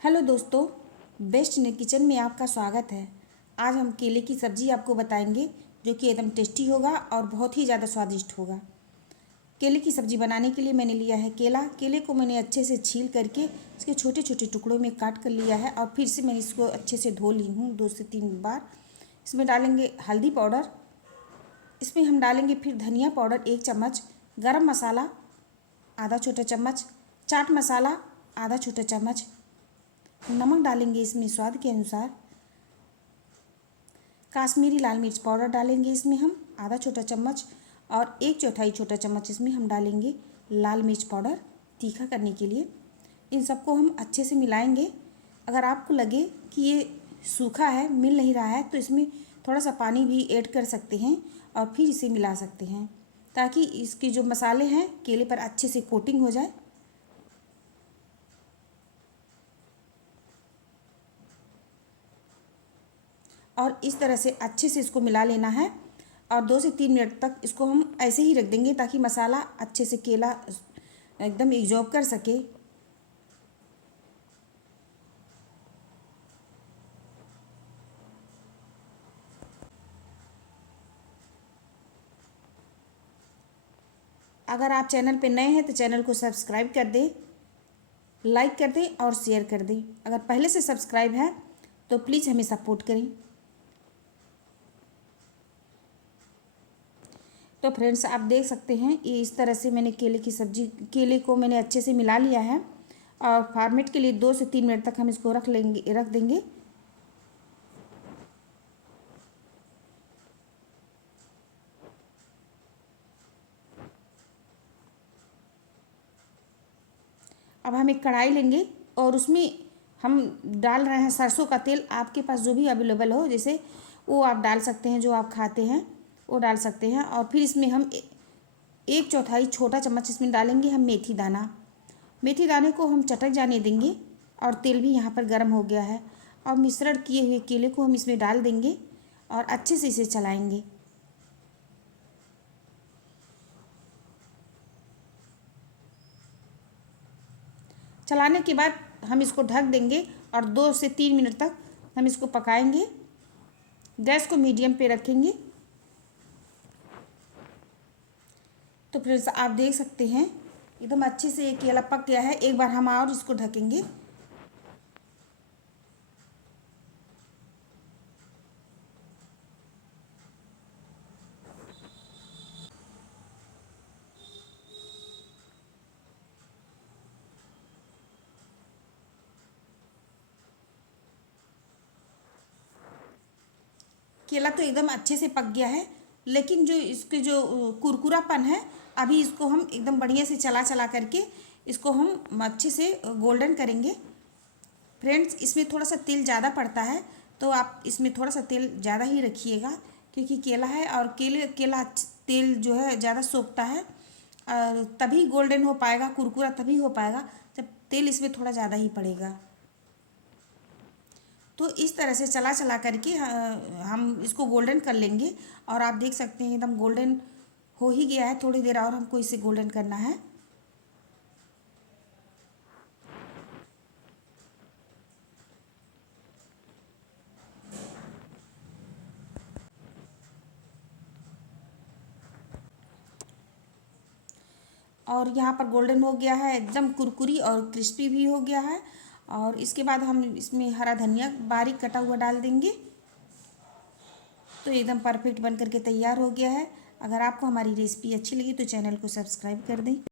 Hello दोस्तों, best ने kitchen में आपका स्वागत है। आज हम केले की सब्ज़ी आपको बताएंगे जो कि एकदम टेस्टी होगा और बहुत ही ज़्यादा स्वादिष्ट होगा। केले की सब्ज़ी बनाने के लिए मैंने लिया है केला। केले को मैंने अच्छे से छील करके इसके छोटे छोटे टुकड़ों में काट कर लिया है और फिर से मैंने इसको अच्छे से धो ली हूँ 2 से 3 बार। इसमें डालेंगे हल्दी पाउडर, इसमें हम डालेंगे फिर धनिया पाउडर 1 चम्मच, गरम मसाला आधा छोटा चम्मच, चाट मसाला आधा छोटा चम्मच, नमक डालेंगे इसमें स्वाद के अनुसार, काश्मीरी लाल मिर्च पाउडर डालेंगे इसमें हम आधा छोटा चम्मच और 1/4 छोटा चम्मच इसमें हम डालेंगे लाल मिर्च पाउडर तीखा करने के लिए। इन सबको हम अच्छे से मिलाएंगे। अगर आपको लगे कि ये सूखा है, मिल नहीं रहा है, तो इसमें थोड़ा सा पानी भी ऐड कर सकते हैं और फिर इसे मिला सकते हैं ताकि इसके जो मसाले हैं केले पर अच्छे से कोटिंग हो जाए। और इस तरह से अच्छे से इसको मिला लेना है और 2 से 3 मिनट तक इसको हम ऐसे ही रख देंगे ताकि मसाला अच्छे से केला एकदम एब्जॉर्ब कर सके। अगर आप चैनल पे नए हैं तो चैनल को सब्सक्राइब कर दें, लाइक कर दें और शेयर कर दें। अगर पहले से सब्सक्राइब है तो प्लीज़ हमें सपोर्ट करें। तो फ्रेंड्स, आप देख सकते हैं ये इस तरह से मैंने केले को मैंने अच्छे से मिला लिया है और फॉर्मेट के लिए 2 से 3 मिनट तक हम इसको रख देंगे। अब हम एक कढ़ाई लेंगे और उसमें हम डाल रहे हैं सरसों का तेल। आपके पास जो भी अवेलेबल हो, जैसे वो आप डाल सकते हैं, जो आप खाते हैं वो डाल सकते हैं। और फिर इसमें हम 1/4 छोटा चम्मच इसमें डालेंगे हम मेथी दाना। मेथी दाने को हम चटक जाने देंगे और तेल भी यहाँ पर गर्म हो गया है। और मिश्रण किए हुए केले को हम इसमें डाल देंगे और अच्छे से इसे चलाएंगे। चलाने के बाद हम इसको ढक देंगे और 2 से 3 मिनट तक हम इसको पकाएंगे। गैस को मीडियम पे रखेंगे। तो फ्रेंड्स, आप देख सकते हैं एकदम अच्छे से ये केला पक गया है। एक बार हम और इसको ढकेंगे। केला तो एकदम अच्छे से पक गया है, लेकिन जो इसके जो कुरकुरापन है, अभी इसको हम एकदम बढ़िया से चला चला करके इसको हम अच्छे से गोल्डन करेंगे। फ्रेंड्स, इसमें थोड़ा सा तेल ज़्यादा पड़ता है, तो आप इसमें थोड़ा सा तेल ज़्यादा ही रखिएगा क्योंकि केला है और केला तेल जो है ज़्यादा सोखता है। तभी गोल्डन हो पाएगा, कुरकुरा तभी हो पाएगा जब तेल इसमें थोड़ा ज़्यादा ही पड़ेगा। तो इस तरह से चला चला करके हम इसको गोल्डन कर लेंगे। और आप देख सकते हैं एकदम गोल्डन हो ही गया है। थोड़ी देर और हमको इसे गोल्डन करना है। और यहाँ पर गोल्डन हो गया है, एकदम कुरकुरी और क्रिस्पी भी हो गया है। और इसके बाद हम इसमें हरा धनिया बारीक कटा हुआ डाल देंगे। तो एकदम परफेक्ट बन करके तैयार हो गया है। अगर आपको हमारी रेसिपी अच्छी लगी तो चैनल को सब्सक्राइब कर दें।